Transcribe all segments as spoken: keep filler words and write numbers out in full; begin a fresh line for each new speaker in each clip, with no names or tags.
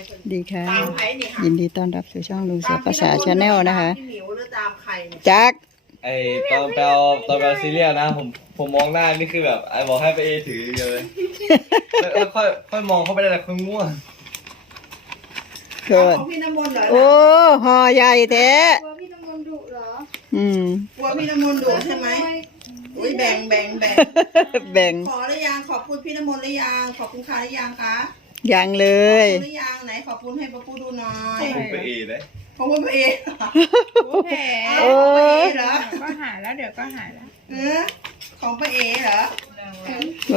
ดีค่ะ
ตามใครนี่ค่ะ
ยินดีต้อนรับสู่ช่องลุงเสือภาษาชาแนลนะคะ
พี่หมิวหรือตามใครเนี่ย
จัก
ไอตอนแปลตอนแปลซีเรียลนะผมผมมองหน้านี่คือแบบไอบอกให้ไปเอถืออย่างเดียวเลยแล้วแล้วค่อยค่อยมองเข้าไปได้แต่คนง่วง
เกิด
ของพี่น้ำมนต์เหรอ
โอ้ห่อใหญ่แท้
กลัวพี่น้ำมนต์ดุเหรอ
อืม
กลัวพี่น้ำมนต์ดุใช่ไหมอุ้ยแบ่งแบ่งแบ่ง
แบ่ง
ขอหรือยังขอบคุณพี่น้ำมนต์หรือยังขอบคุณค่ะหรือยังคะ
ยังเล
ขอบ
ย
คุณหรือยังไหนขอบคุณให้ป้าปูดูหน่อย
ผมไปเอเลย
ขอบคุณป้าเอ
แผล
เอาของป้าเอเหรอ
ก็หายแล้วเดี๋ยวก็หายแล้ว
เออของป้าเอเหรอ
โอ้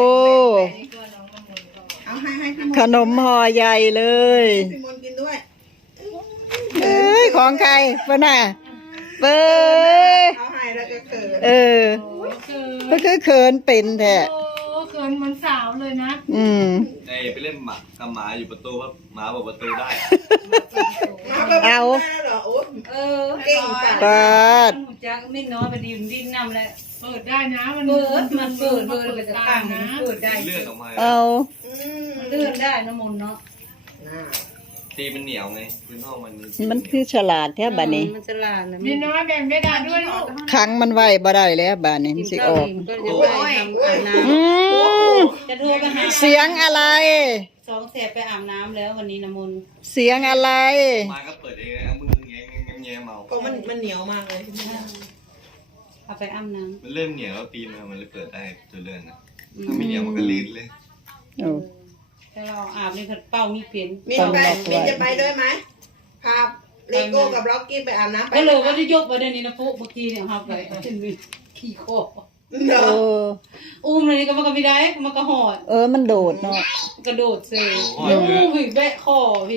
เอาให้ให้พี่มนต์
ขนมห่อใหญ่เลย
พี่มนต์กินด้วย
เอ้ยของใครเปิ้ลน่ะเปิ้ล
เอาให้แล้วก็เกิด
เออก็คือเขินเป็นแท้
โอ้เขินเหมือนสาวเลยนะ
อืม
ไอไปเล่นหมากับหมาอยู่ประตูว่าหมาบอกประตูได้
มาแบบ
เอา
ได้เหรอโอ้
เออ
เก่งจัง
ปาด
หนูจักไม่น้อยไปดินดิ้นน้ำแล้ว
เปิดได้นะมัน
เปิดมันเปิดเปิดไปจะตั้งมันเปิดได้
เลือดออกมา
เอา
อืม
เลื่อนได้น้ำมนต์เนาะ
น่า
ตีมันเหนียวไงพื้นห้องมัน
มันคือฉลาดแท้บัดนี้
มันจะลาดนะ
มีน้อยแบ่งได้ดาด้วยลูก
ขังมันไว้บ่ได้แล้วบัดนี้มันสิออก
ก็จะไปทำอาบน้
อืม
ำจะโทรไปหา
เสียงอะไร
สองแสบไปอาบน้ำแล้ววันนี้น้ำมนต์
เสียงอะไร
มาก็เปิดเองเอามือแงงแงงแงงเมา
ก็มันมันเหนียวมากเลยใช่ไหม
เอาไปอาบน้
มันเริ่มเหนียวแล้วตีนมันมันเลยเปิดได้ตัวเลื่อนนะถ้าไม่เหนียวมันก็ลื่นเลย
โอ้
ำถ้าเราอาบนี่ผัดเป้ามีเปลี่ยน
มินไปมินจะไปด้วยไหมพาเลโก้กับล็อกกี้ไปอาบน้ำไป
ก็เลยว่าจะยกประเด็นนี้นะพวกเมื่อกี้เนี่ยครับไปเป็นขี่คอ
เน
โอ้
อะ
อุ้มเลยก็มันก็ไม่ได้มันก็หอด
เออมันโดดเนาะ
กระโดดเซยแล้วอู้พี่แบะคอพี่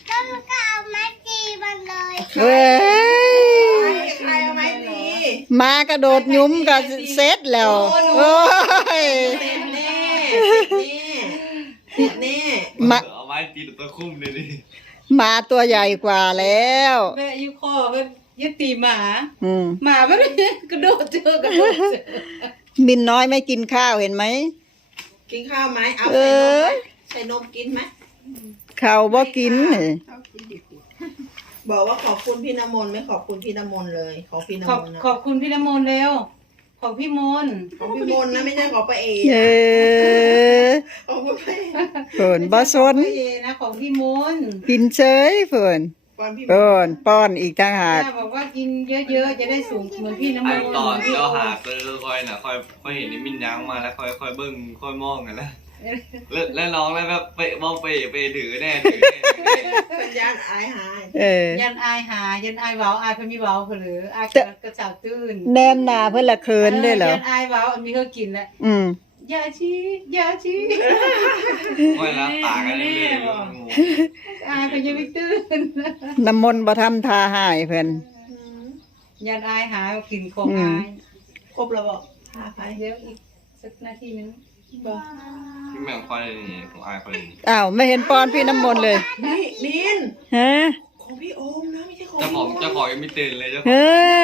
เว้ย
ใครเอาไม้ตี
มากระโดดยุ้มกับเซตแล้วโอ้ย
เสร็จแน่เสร็จแน่เสร็จแน่
มา
เอาไม้ตีตัวคุ้มเลยดิ
หมาตัวใหญ่กว่าแล้ว
แบะอยู่คอมันยึดตีหมา
อืม
หมามันกระโดดเจอกระโดดเจอ
มินน้อยไม่กินข้าวเห็นไหม
กินข้าวไหมเอา
เอ
ใส่น
อ
มใส่นมกินไหม
ข้าวบ่กินนี่
บอกว่าขอบคุณพี่น้ำมนต์ไม่ขอบคุณพี่น้ำมนต์เลยของพี่
ขอบ
น้ำมนต์นะ
ขอบคุณพี่น้ำมนต์เร็วขอบพี่มนต์
ของพี่มนต์นะไม่ใช่ของป้าเอ
เออ
ของป้าเอ
เพิ่นบ่สน
พี่เอนะของพี่มนต์
กินเฉยเพิ่น
ก่อนพี่มน
เพิ่
ต์
นป้อนอีกต่างหาก
ย่าบอกว่ากินเยอะๆจะได้สูงเหมือนพี่น้ำม
ไอน
ต์
ตอนเจ้าหาเจอคอยน่ะคอยคอยเห็นนี่มินยั้งมาแล้วคอยคอยเบิ้งคอยมองกันแล้วแล้วแล้วน้องแล้วแบบไปมองไปไปถือแน่ถือแน่
เป็นยานอายหาย
เออ
ยันอายหายันอายเว้าอายเพิ่นมีเว้าเพิ่นหรืออายกระกระเจ้าตื้น
แนมหน้าเพิ่นละเคินเด้อเหรอ
ยันอายเว้าอันมีเฮากินแล้ว
อืม
อย่าชี้อย่าชี้
คอยรับตากันเรื่อยๆ
อายเพิ่นยังไม่ตื่น
น้ำมนต์บ่ทำท่าหายเพิ่น
ยันอายหากินของอาย
ครบแล้วบอกพาไป
เดี๋ยวอีกสักนาทีนึง
บอก
พี่แม่งคอยนี่ผมอายคอยนี่
อ้าวไม่เห็นป้อนพี่น้ำมนต์เลย
นี่มิน
ฮะ
ของพี่โอมนะไม่ใช่ของ
เจ้าของเจ้าของยังไม่ตื่นเลยเจ้าข
เอ
อง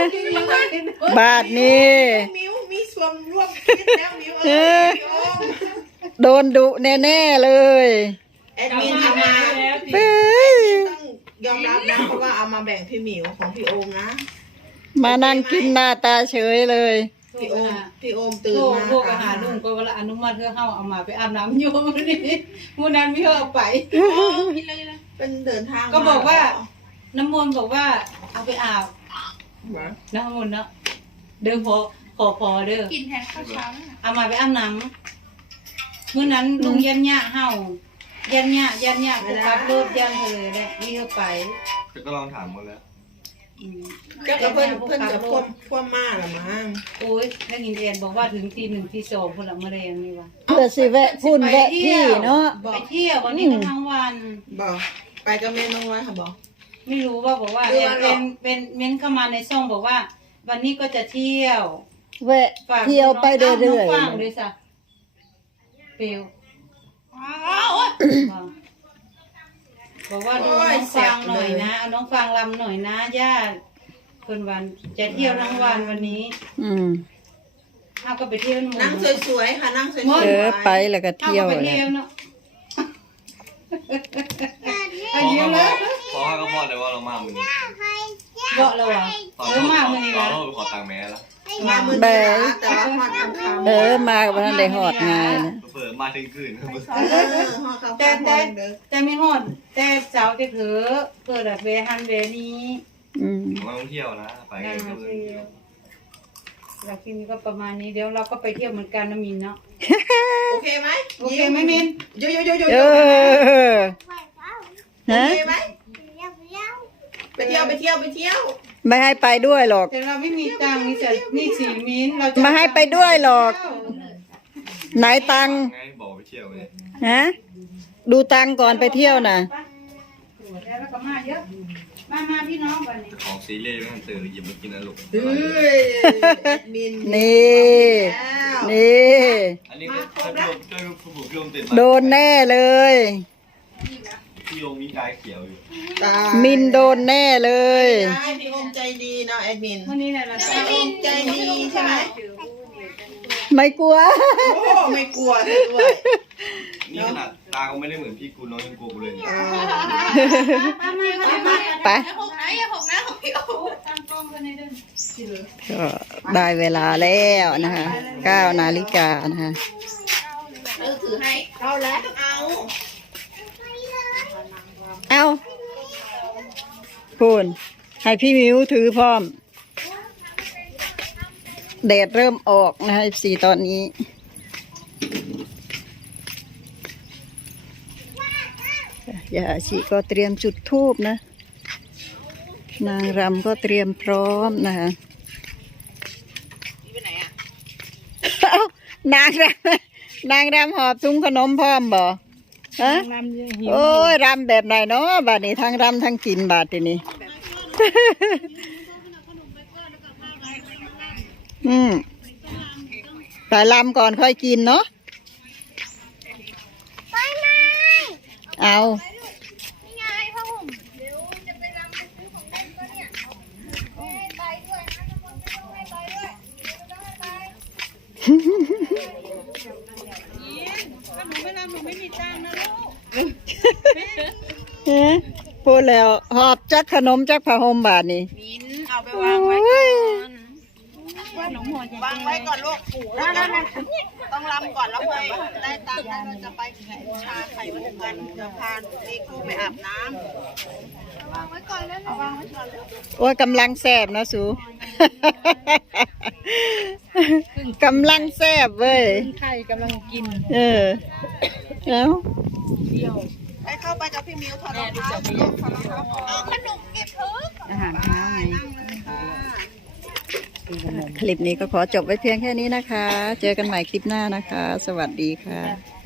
อ บาทนี้
มิวมีส่วนร่วมคิดแล้วมิวเออพี่โอม
โดนดุแน่ๆเลย
แอดมินเอามา
เฮ้ย
ต้องยอมรับนะเพราะว่าเอามาแบ่งพี่หมิวของพี่โอมนะ
มานั่งกินหน้าตาเฉยเลย
พี่โอมพี่โอมตื่น
โทร
มา
โทรไปหาลุงก็เวลาอนุมัติเธอเฮาเอามาไปอาบน้ำอยู่มื้อนี้มื้อนั้นมีเฮาเอาไป
เป็นเดินทาง
ก็บอกว่า น้ำมนต์บอกว่าเอาไปอาบ
มา
น้ำมนต์เนาะเดิมพอขอพอเด้อ
กินแทนข้าวเช้าน่ะ
เอามาไปอาบน้ำมื้อนั้นลุงยันยะเฮายันยะยันยะกูขับรถยันเธอเลยแหละมีเฮาไป
ก็ลองถามหมดแล้ว
อืม
ก็เพิ่นเพิ่นจะพ่วมพ่วมมาหรือมั้ง
โอ้ยแล้วยินเอ็นบอกว่าถึงทีหนึ่งทีสองพุ่นละมะเร็งนี่วะ
เพื่อสิแวะพุ่นแวะพี่เนาะ
ไปเที่ยววันนี้ก็ทั้งวัน
บอกไปกับเมนน้องไว้ค่ะบอก
ไม่รู้ว่าบอกว่า
เดื
เอ็
อน นหร
เป็
อ
นเป็นเม้นเข้ามาในช่องบอกว่า วันนี้ก็จะเที่ยว
แวะ
ฝาก
เที่ยวไปเรื่อย
น้องฟังด้วยจ้ะเปลวบอกว่าดูน้องฟังหน่อยนะเอาน้องฟังลำหน่อยนะญาติคนวันจะเที่ยวทั้งวันวันนี้
ๆอืม
เอาก็ไปเที่ยวหมู่
นั่งสวยๆค่ะนั่งสวย
เอ
ๆ
อไปแล้วก็
เอา
เที่ยว
ก็ไป
แล้
เที่ยว
ว
เนาะ
อดเลยว่าเรามาวันนี้
เยอะเลยอ่ะ
ตอน
เอ
โท
อ
ษ
มากเลย
ตอ
นะ
นโทษไปขอตังค์แม่แล้ว
มามือเดียวนะแต่ว่าพอดทำคำ
เออมาวันนั้นได้หอดงานนะ
เปิดมาถึงคืน
เออหอดคำ
แต่
คำ
แต่
เด้อ
แต่ไม่หอดแต่เสาจะเถอะเปิดแบบเวฮันเวนี้
อืม
มาท่องเที่ยวนะไป
นะ
กันก็เลย
คือหลักที่นี้ก็ประมาณนี้เดี๋ยวเราก็ไปเที่ยวเหมือนกันนะมินเนาะ
โอเคไหม
โอเคไหมมิน
โยโยโยโย
เอ
โย
อ
โอ
ฮะ
เคไหมไปเที่ยวไปเที่ยวไปเที่ยว
ไม่ให้ไปด้วยหรอก
แต่เราไม่มีตังค์นี่จะนี่สีมินเราจะ
ไม่ให้ไปด้วยหรอก ไหนตังค์
ไงบอกไปเที่ยวไง
ฮะดูตังค์ก่อนไปเที่ยวน่ะ
แล้วก็มาเยอะมามาพี่น้องกันนี่
ของซีเรียส์มันตื่นหยิบมากินนะลูก
เฮ้ยแอดมิน
นี่
แล้ว
นี่
อันนี้ก็ท่านผู้ชมช่วยผู้ผู้ชมติด
โดนแน่เลย
พี่โยมมีกายเขียวอยู่
ตาย
มินโดนแน่เลย
ได้พี่โอมใจดีเนาะแอดมิน
วันนี้เนี่ยเราจะ
พี่โอมใจดีใช่ไหม
ไม่กลัว
โอ้ไม่กลัวด้วย
นี่ขนาดตาก็ไม่ได้เหมือนพี่กูน้องยังกลัวกูเลยเนี่ย
มามามามา
ไป
หกนะอย่าหกนะของพี่โอ
ตั้งกล้องกันในเดิน
ก็ได้เวลาแล้วนะคะเก้านาฬิกานะคะ
เออถือให้เอาแล้วเอา
เอาคุณให้พี่มิวถือพร้อมแดดเริ่มออกนะคะสี่ตอนนี้ยาชีก็เตรียมจุดธูปนะ นางรำก็เตรียมพร้อมนะคะเอ้านางรำนางรำหอบซุ้งขนมพร้อมบ่ฮะโอ้ยรำแบบไหนเนาะบาดนี้ทั้งรำทั้งกินบาดทีนี้ อืมแต่รำก่อนค่อยกินเนาะเอา เฮ้พูดแล้วหอบจักขนมจักผ้าห่มบาทนี่
มินเอาไปวางไว้ก่อนวางไว้ก่อนลูกต้องรำก่อนแล้วค่อยได้ตังค์แล้วเราจะไปบูชาไข่วันกันจะพาเลโก้ไปอาบน้ำวางไว้ก่อนแล้วเอาวางไว้ก่อนแล้ว
โอ้ยกำลังแซบนะสู กำลังแซบเว้ย
ไข่กำลังกิน
เออแล้ว
ให้เข้าไปกับพี่มิวถอดรองเท้าลูกถอดรองเท้าก่อนเอาขนมเก็บเพิ่ม
อาหารเช้าไง
นั่งเลยค่ะ
คลิปนี้ก็ขอจบไว้เพียงแค่นี้นะคะ เจอกันใหม่คลิปหน้านะคะ สวัสดีค่ะ